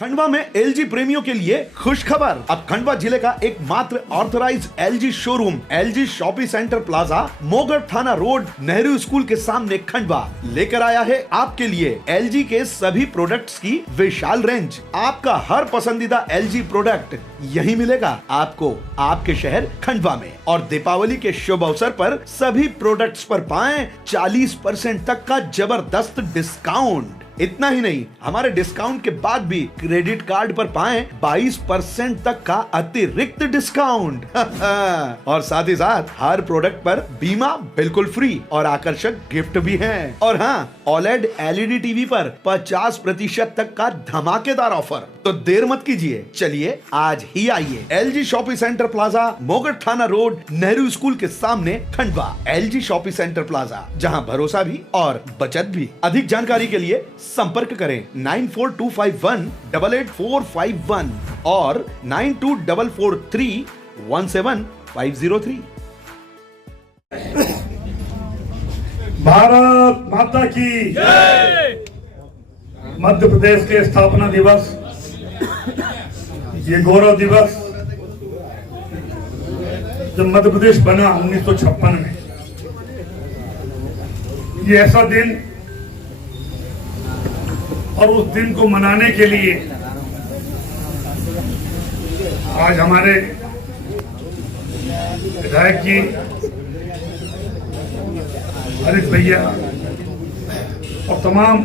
खंडवा में एलजी प्रेमियों के लिए खुश खबर। अब खंडवा जिले का एकमात्र authorized LG showroom LG shopping centre plaza Mogarh थाना रोड नेहरू स्कूल के सामने खंडवा लेकर आया है आपके लिए एलजी के सभी प्रोडक्ट्स की विशाल रेंज। आपका हर पसंदीदा एलजी प्रोडक्ट यही मिलेगा आपको आपके शहर खंडवा में। और दीपावली के शुभ अवसर पर सभी प्रोडक्ट्स पर पाएं 40% तक का जबरदस्त डिस्काउंट। इतना ही नहीं, हमारे डिस्काउंट के बाद भी क्रेडिट कार्ड पर पाएं 22% तक का अतिरिक्त डिस्काउंट। और साथ ही साथ हर प्रोडक्ट पर बीमा बिल्कुल फ्री और आकर्षक गिफ्ट भी हैं। और हाँ, OLED LED टीवी पर 50% तक का धमाकेदार ऑफर। तो देर मत कीजिए, चलिए आज ही आइए LG shopping centre plaza Mogarh थाना रोड नेहरू स्कूल के सामने Khandwa. LG shopping centre plaza, जहां भरोसा भी और बचत भी। अधिक जानकारी के लिए संपर्क करें 9425188451 और 9244317503। भारत माता की जय। मध्य प्रदेश के स्थापना दिवस, ये गौरव दिवस जब मध्य प्रदेश बना 1956 में, ये ऐसा दिन और उस दिन को मनाने के लिए आज हमारे विधायक जी हरीश भैया और तमाम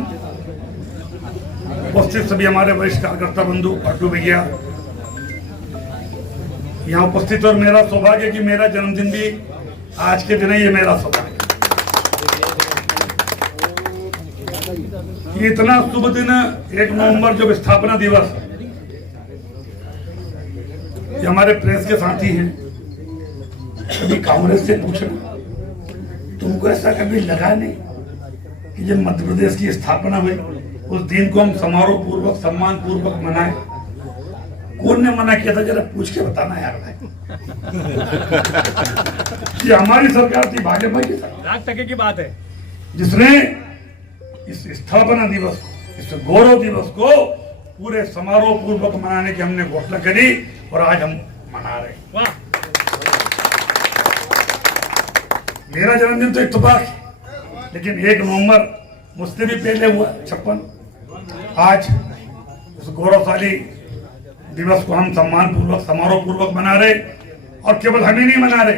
उपस्थित सभी हमारे वरिष्ठ कार्यकर्ता बंधु पाटू भैया यहाँ उपस्थित। और मेरा सौभाग्य कि मेरा जन्मदिन भी आज के दिन है, ये मेरा सौभाग्य। ये इतना शुभ दिन 1 नवंबर जब स्थापना दिवस, ये हमारे प्रेस के साथी हैं, कभी कांग्रेस से पूछना तुमको ऐसा कभी लगा नहीं कि जब मध्य प्रदेश की स्थापना हुई उस दिन को हम समारोह पूर्वक सम्मान पूर्वक मनाए? कौन ने मना किया था, जरा पूछ के बताना यार भाई। ये हमारी सरकार थी, भाजपा की सरकार, लाख टके की बात है, जिसने इस स्थापना दिवस, इस गौरव दिवस को पूरे समारोह पूर्वक मनाने की हमने घोषणा करी और आज हम मना रहे हैं। वाह। मेरा जन्मदिन तो इत्तेफाक है, लेकिन 1 नवंबर मुझसे भी पहले हुआ 56। आज इस गौरवशाली दिवस को हम सम्मान पूर्वक समारोह पूर्वक मना रहे। और केवल हम ही नहीं मना रहे,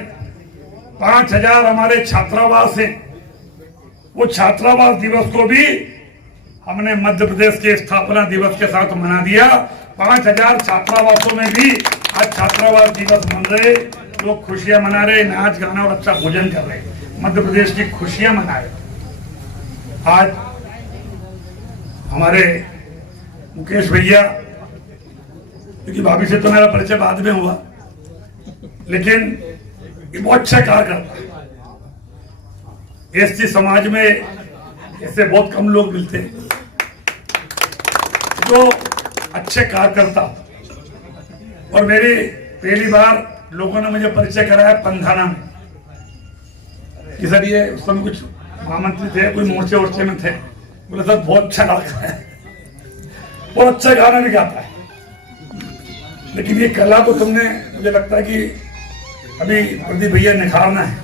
5000 हमारे छात्रावास हैं, वो छात्रावास दिवस को भी हमने मध्य प्रदेश के स्थापना दिवस के साथ मना दिया। 5000 छात्रावासों में भी आज छात्रावास दिवस मन रहे, लोग खुशियां मना रहे, नाच गाना और अच्छा भोजन कर रहे, मध्य प्रदेश की खुशियां मना रहे। आज हमारे मुकेश भैया, क्योंकि भाभी से तो मेरा परिचय बाद में हुआ, लेकिन ये बहुत अच्छा कार्य करता है। एसटी समाज में ऐसे बहुत कम लोग मिलते हैं जो अच्छे कार्य करता। और मेरी पहली बार लोगों ने मुझे परिचय कराया पंधाना में कि सर ये उस समय कुछ महामंत्री थे, कोई मोर्चे वोर्चे में थे, बोले सर बहुत अच्छा गाता है, बहुत अच्छा गाना भी गाता है, लेकिन ये कला को तुमने, मुझे लगता है कि अभी प्रदीप भैया निखारना है,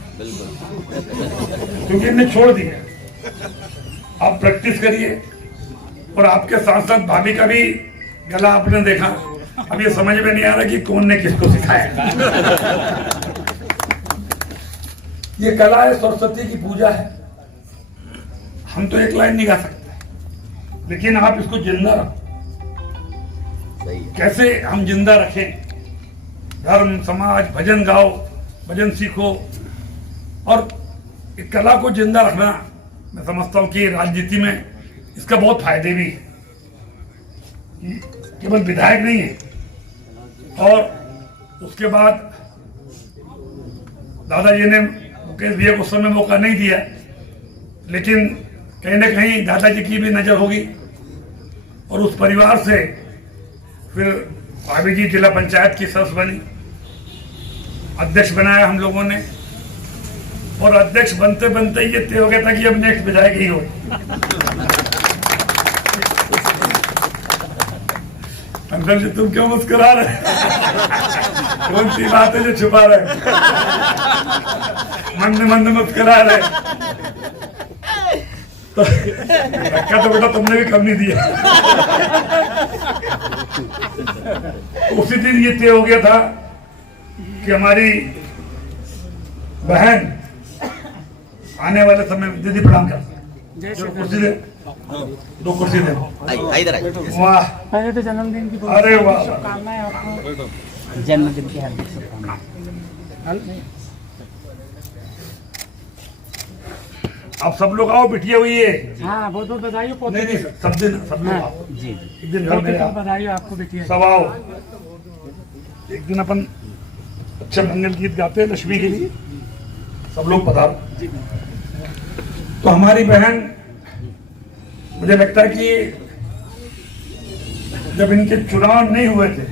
क्योंकि इन्हें छोड़ दिया। आप प्रैक्टिस करिए। और आपके साथ साथ भाभी का भी गला आपने देखा, अब ये समझ में नहीं आ रहा कि कौन ने किसको सिखाया। ये कला है, सरस्वती की पूजा है। हम तो एक लाइन नहीं गा सकते, लेकिन आप इसको जिंदा रखो। कैसे हम जिंदा रखें? धर्म, समाज, भजन गाओ, भजन सीखो। और इस कला को जिंदा रखना, मैं समझता हूं कि राजनीति में इसका बहुत फायदे भी है। केवल विधायक नहीं है, और उसके बाद दादाजी ने मुकेश भैया को उस समय मौका नहीं दिया, लेकिन कहीं ना कहीं दादाजी की भी नजर होगी। और उस परिवार से फिर भाभी जी जिला पंचायत की सदस्य बनी, अध्यक्ष बनाया हम लोगों ने, और अध्यक्ष बनते बनते ये तय हो गया था कि अब नेक्स्ट विधायक ही हो। अंकल जी तुम क्यों मुस्कुरा रहे? कौन सी बात है जो छुपा रहे? मन में मुस्कुरा रहे। तो धक्का तो बेटा तुमने भी कम नहीं दिया। उसी दिन ये तय हो गया था कि हमारी बहन आने वाले समय में दीदी प्रणाम कर, जो कुर्सी दे, 2 कुर्सी दे। वाह, पहले तो जन्मदिन की अरे वाह, शुभकामनाएं आपको, जन्मदिन की हार्दिक शुभकामनाएं। आप सब लोग आओ, बिटिया हुई है। हाँ बहुत बहुत बधाई हो पोते नहीं, सब लोग आओ। जी एक दिन घर में आओ, बधाई हो आपको बेटी। सब आओ। एक दिन अपन अच्छे मंगल गीत गाते हैं लक्ष्मी के लिए, सब लोग पधारो। तो हमारी बहन, मुझे लगता है कि जब इनके चुनाव नहीं हुए थे,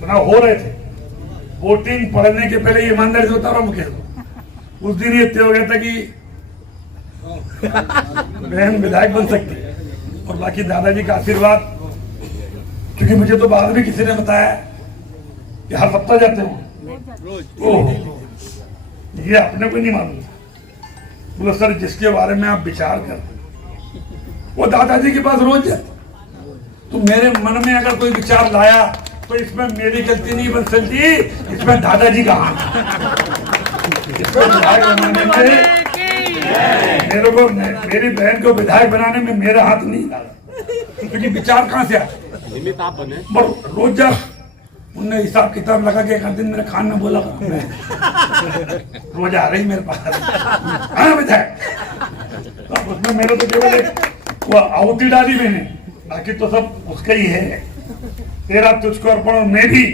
चुनाव हो रहे थे, वोटिंग पड़ने के पहले ईमानदारी से उतारा मुझे, उस दिन ये तय हो गया था कि बहन विधायक बन सकती है। और बाकी दादाजी का आशीर्वाद, क्योंकि मुझे तो बाद में किसी ने बताया कि हर सप्ताह जाते हो। ओह, ये अपने को नहीं मालूम। बोले सर जिसके बारे में आप विचार कर वो दादाजी के पास रोज जाते। तो मेरे मन में अगर कोई विचार लाया तो इसमें मेरी गलती नहीं बन सकती, इसमें दादाजी का हाथ। इसमें विधायक बनाने में मेरे को, मेरी बहन को विधायक बनाने में मेरा हाथ नहीं डाला, क्योंकि विचार कहाँ से आया। रोज जा उनने हिसाब किताब लगा के एक दिन मेरे खान में बोला रोज आ रही मेरे पास विधायक। तो उसमें मेरे तो केवल वो आहुति डाली मैंने, बाकी तो सब उसका ही है। तेरा तुझको अर्पण। और मैं भी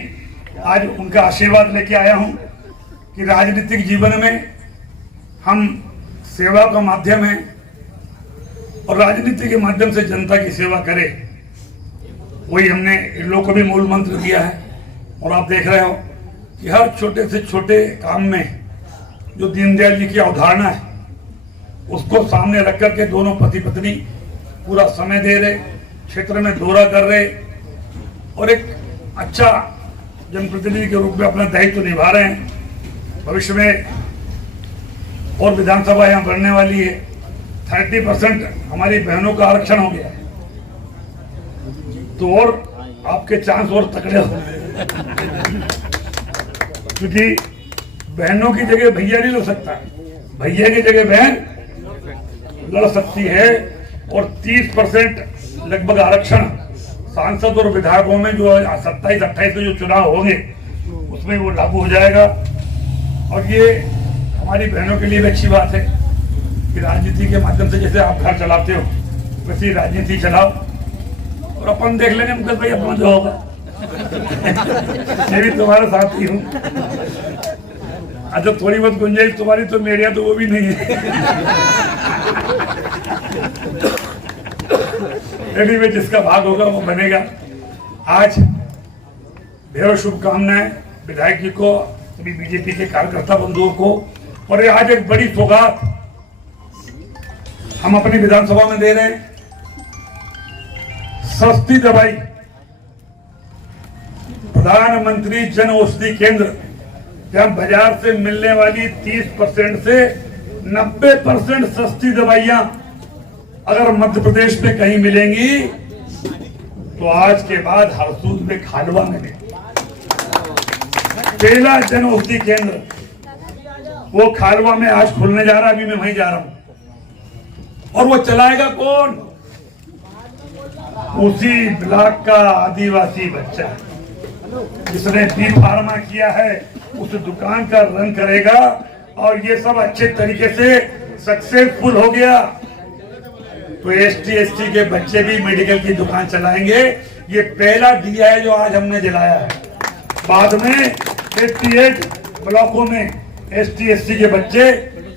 आज उनका आशीर्वाद लेके आया हूँ कि राजनीतिक जीवन में हम सेवा का माध्यम है और राजनीति के माध्यम से जनता की सेवा करें, वही हमने इन लोगों को भी मूल मंत्र दिया है। और आप देख रहे हो कि हर छोटे से छोटे काम में जो दीनदयाल जी की अवधारणा है उसको सामने रख करके दोनों पति पत्नी पूरा समय दे रहे, क्षेत्र में दौरा कर रहे और एक अच्छा जनप्रतिनिधि के रूप में अपना दायित्व निभा रहे हैं। भविष्य में और विधानसभा यहाँ बढ़ने वाली है। 30% हमारी बहनों का आरक्षण हो गया है, तो और आपके चांस और तकड़े हो, क्योंकि बहनों की जगह भैया नहीं लड़ सकता, भैया की जगह बहन लड़ सकती है। और 30% लगभग आरक्षण सांसद और विधायकों में जो 27-28 में जो चुनाव होंगे उसमें वो लागू हो जाएगा। और ये हमारी बहनों के लिए भी अच्छी बात है कि राजनीति के माध्यम से जैसे आप घर चलाते हो वैसे ही राजनीति चलाओ और अपन देख लेंगे मुकेश भाई अपना जो होगा। मैं भी तुम्हारे साथ ही हूँ। अच्छा थोड़ी बहुत गुंजाइश तुम्हारी तो मेरे यहाँ तो वो भी नहीं है। में जिसका भाग होगा वो बनेगा। आज ढेरों शुभकामनाएं विधायक जी को, सभी बीजेपी के कार्यकर्ता बंधुओं को। और ये आज एक बड़ी सौगात हम अपनी विधानसभा में दे रहे हैं, सस्ती दवाई। प्रधानमंत्री जन औषधि केंद्र, जहां बाजार से मिलने वाली 30% से 90% सस्ती दवाइयां अगर मध्य प्रदेश में कहीं मिलेंगी तो आज के बाद हरसूद में, खालवा में मिलेगी। पहला जन औषधि केंद्र वो खालवा में आज खुलने जा रहा है, अभी मैं वहीं जा रहा हूं। और वो चलाएगा कौन? उसी ब्लॉक का आदिवासी बच्चा जिसने बी फार्मा किया है, उस दुकान का रन करेगा। और ये सब अच्छे तरीके से सक्सेसफुल हो गया तो ST/ST के बच्चे भी मेडिकल की दुकान चलाएंगे। ये पहला दिया है जो आज हमने जलाया है। बाद में 58 ब्लॉकों में ST/ST के बच्चे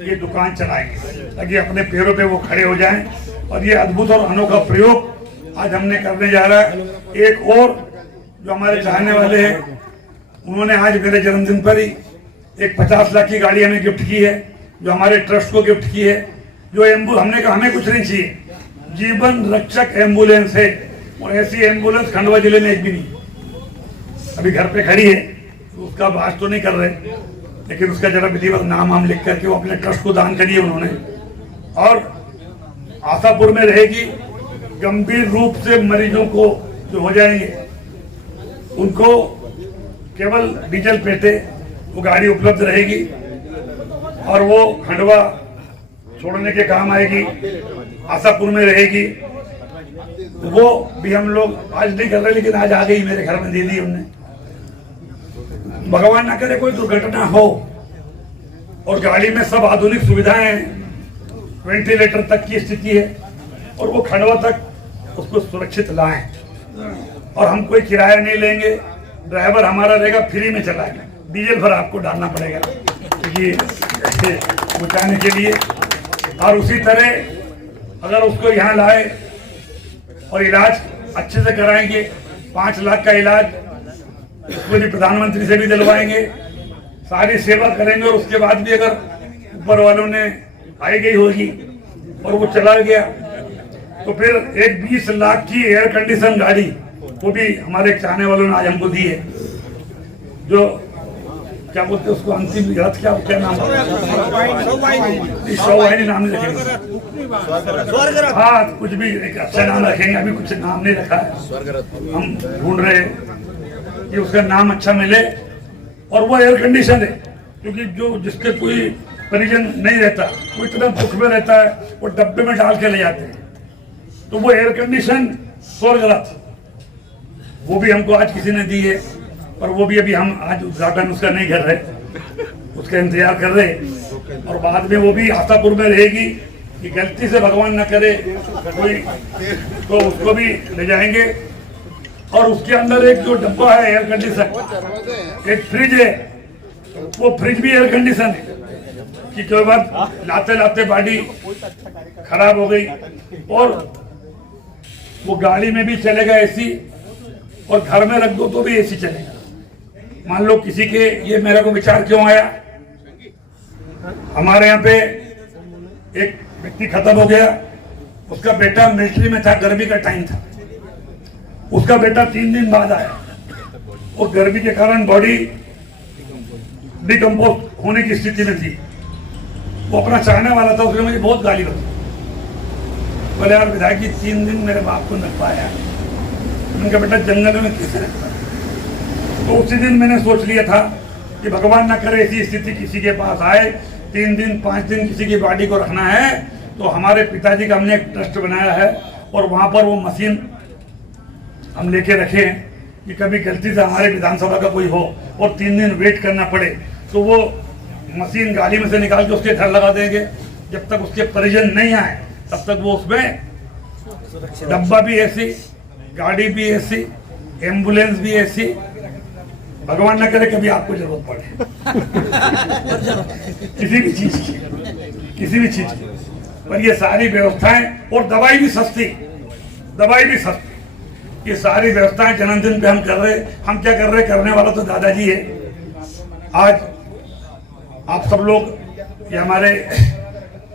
ये दुकान चलाएंगे ताकि अपने पैरों पे वो खड़े हो जाएं। और ये अद्भुत और अनोखा प्रयोग आज हमने करने जा रहा है। एक और जो हमारे चाहने वाले हैं, उन्होंने आज मेरे जन्मदिन पर ही एक 50 लाख की गाड़ी हमें गिफ्ट की है, जो हमारे ट्रस्ट को गिफ्ट की है। जो हमने कहा हमें कुछ नहीं चाहिए, जीवन रक्षक एम्बुलेंस है। और ऐसी एम्बुलेंस खंडवा जिले में एक भी नहीं। अभी घर पे खड़ी है, तो उसका बात तो नहीं कर रहे, लेकिन उसका जरा विधिवत नाम हम लिख करके वो अपने ट्रस्ट को दान करिए उन्होंने। और आशापुर में रहेगी, गंभीर रूप से मरीजों को जो हो जाएंगे उनको केवल डीजल पेटे वो गाड़ी उपलब्ध रहेगी और वो खंडवा छोड़ने के काम आएगी, आशापुर में रहेगी। वो भी हम लोग आज नहीं कर रहे, लेकिन आज आ गई, मेरे घर में दे दी हमने। भगवान ना करे कोई दुर्घटना हो और गाड़ी में सब आधुनिक सुविधाएं हैं, वेंटिलेटर तक की स्थिति है, और वो खंडवा तक उसको सुरक्षित लाएं। और हम कोई किराया नहीं लेंगे, ड्राइवर हमारा रहेगा, फ्री में चलाएगा, डीजल भर आपको डालना पड़ेगा ये पहुँचाने के लिए। और उसी तरह अगर उसको यहाँ लाए और इलाज अच्छे से कराएंगे, 5 लाख का इलाज उसको भी प्रधानमंत्री से भी दिलवाएंगे, सारी सेवा करेंगे। और उसके बाद भी अगर ऊपर वालों ने आई गई होगी और वो चला गया, तो फिर एक 20 लाख की एयर कंडीशन गाड़ी वो भी हमारे चाहने वालों ने आज हमको दी है, जो क्या बोलते हैं उसको, अंतिम रथ, क्या नाम है, सौवाहिनी नाम नहीं रखेंगे, हाँ कुछ भी एक अच्छा नाम रखेंगे, अभी कुछ नाम नहीं रखा है, हम ढूंढ रहे हैं कि उसका नाम अच्छा मिले। और वो एयर कंडीशन है, क्योंकि जो जिसके कोई परिजन नहीं रहता, वो इतना दुख में रहता है, वो डब्बे में डाल के ले जाते हैं, तो वो एयर कंडीशन स्वर्ग रथ वो भी हमको आज किसी ने दी है। और वो भी अभी हम आज उद्घाटन उसका नहीं कर रहे, उसका इंतजार कर रहे, और बाद में वो भी आशापुर में रहेगी कि गलती से भगवान न करे कोई, तो उसको भी ले जाएंगे। और उसके अंदर एक जो डब्बा है एयर कंडीशन, एक फ्रिज है, वो फ्रिज भी एयर कंडीशन है कि कोई बार लाते लाते बॉडी खराब हो गई, और वो गाड़ी में भी चलेगा एसी, और घर में रख दो तो भी एसी चलेगा। मान लो किसी के, ये मेरे को विचार क्यों आया, हमारे यहाँ पे एक व्यक्ति खत्म हो गया, उसका बेटा मिलिट्री में था, गर्मी का टाइम था, उसका बेटा 3 दिन बाद आया, और गर्मी के कारण बॉडी डिकम्पोज होने की स्थिति में थी। वो अपना चाहने वाला था, उसने मुझे बहुत गाली बकी, बोले यार विधायक जी 3 दिन मेरे बाप को न पाया, उनका बेटा जंगल में कैसे रहता। तो उसी दिन मैंने सोच लिया था कि भगवान ना करे ऐसी स्थिति किसी के पास आए, 3 दिन 5 दिन किसी की बॉडी को रखना है, तो हमारे पिताजी का हमने एक ट्रस्ट बनाया है, और वहां पर वो मशीन हम लेके रखे हैं कि कभी गलती से हमारे विधानसभा का कोई हो और 3 दिन वेट करना पड़े, तो वो मशीन गाड़ी में से निकाल के उसके घर लगा देंगे। जब तक उसके परिजन नहीं आए तब तक वो उसमें डब्बा भी ऐसी, गाड़ी भी ऐसी, एम्बुलेंस भी ऐसी, भगवान न करे कभी आपको जरूरत पड़े किसी भी चीज की, पर ये सारी व्यवस्थाएं, और दवाई भी सस्ती, ये सारी व्यवस्थाएं जन्मदिन पे हम कर रहे। हम क्या कर रहे, करने वाला तो दादाजी है। आज आप सब लोग, ये हमारे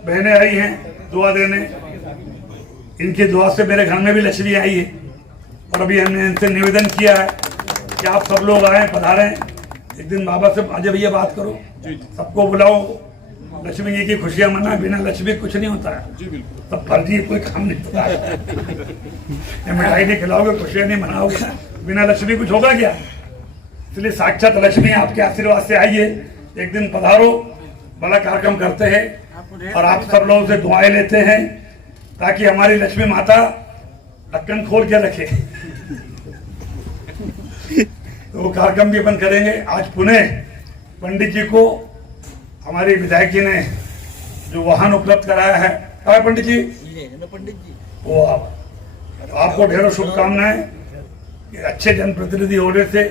बहनें आई हैं दुआ देने, इनकी दुआ से मेरे घर में भी लक्ष्मी आई है, और अभी हमने इनसे निवेदन किया है कि आप सब लोग आए, पधारें, एक दिन बाबा से आज भैया बात करो, सबको बुलाओ, लक्ष्मी जी की खुशियां मना, बिना लक्ष्मी कुछ नहीं होता है, सब फर्जी, कोई काम नहीं होता है। मिठाई नहीं खिलाओगे, खुशियां नहीं मनाओगे, बिना लक्ष्मी कुछ होगा क्या। इसलिए साक्षात लक्ष्मी आपके आशीर्वाद से आई है, एक दिन पधारो, बड़ा कार्यक्रम करते हैं, और आप सब लोगों से दुआएं लेते हैं ताकि हमारी लक्ष्मी माता ढक्कन खोल के रखे। तो वो कार्यक्रम भी अपन करेंगे। आज पुणे पंडित जी को हमारे विधायक जी ने जो वाहन उपलब्ध कराया है, पंडित जी वो आपको ढेरों शुभकामनाएं, अच्छे जनप्रतिनिधि होने से।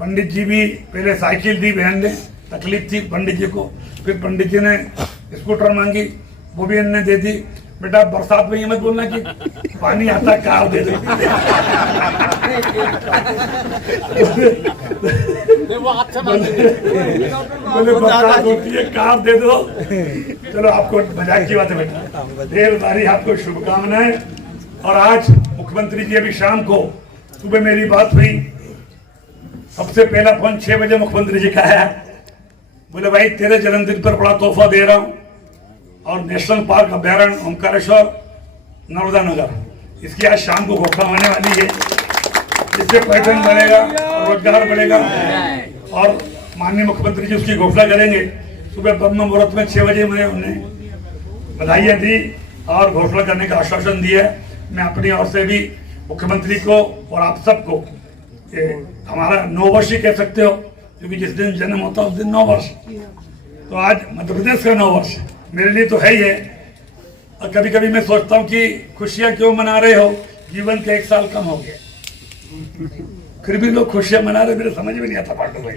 पंडित जी भी पहले साइकिल दी, बहन ने तकलीफ थी पंडित जी को, फिर पंडित जी ने स्कूटर मांगी, वो भी इन्होंने दे दी। बेटा बरसात में ये मत बोलना कि पानी आता कार दे दो। बोले बरसात होती है कार दे दो। चलो आपको मजाक की बात है बेटा, ढेर सारी आपको शुभकामनाएं। और आज मुख्यमंत्री जी अभी शाम को, सुबह मेरी बात हुई सबसे पहला फोन 6 बजे मुख्यमंत्री जी का आया, बोले भाई तेरे जन्मदिन पर बड़ा तोहफा दे रहा हूं और नेशनल पार्क अभ्यारण्य ओमकारेश्वर नर्मदा नगर इसकी आज शाम को घोषणा होने वाली है, जिससे पर्यटन बढ़ेगा, रोजगार बढ़ेगा और माननीय मुख्यमंत्री जी उसकी घोषणा करेंगे। सुबह ब्रह्म मुहूर्त में 6 बजे मैंने उन्हें बधाइयाँ दी और घोषणा करने का आश्वासन दिया। मैं अपनी ओर से भी मुख्यमंत्री को और आप सबको हमारा 9 वर्ष ही कह सकते हो, क्योंकि जिस दिन जन्म होता है उस दिन 9 वर्ष, तो आज मध्य प्रदेश का 9 वर्ष मेरे लिए तो है ही है। और कभी कभी मैं सोचता हूँ कि खुशियाँ क्यों मना रहे हो, जीवन का 1 साल कम हो गया, फिर भी लोग खुशियाँ मना रहे, मेरे समझ में नहीं आता पाटू भाई।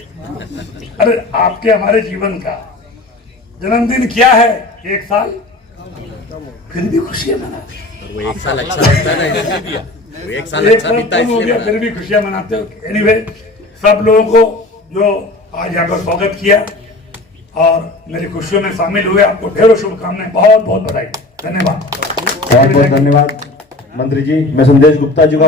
अरे आपके हमारे जीवन का जन्मदिन क्या है, 1 साल, फिर भी खुशियाँ मनाते हो। वो 1 साल अच्छा लगता है ना, वो 1 साल एक अच्छा साल बीता कम हो इसलिए गया, मना। फिर भी खुशियाँ मनाते हो। एनीवे सब लोगों को जो आज यहाँ पर स्वागत किया और मेरी खुशियों में शामिल हुए, आपको ढेरों शुभकामनाएं, बहुत बहुत बधाई, धन्यवाद। बहुत बहुत धन्यवाद मंत्री जी। मैं संदेश गुप्ता जी का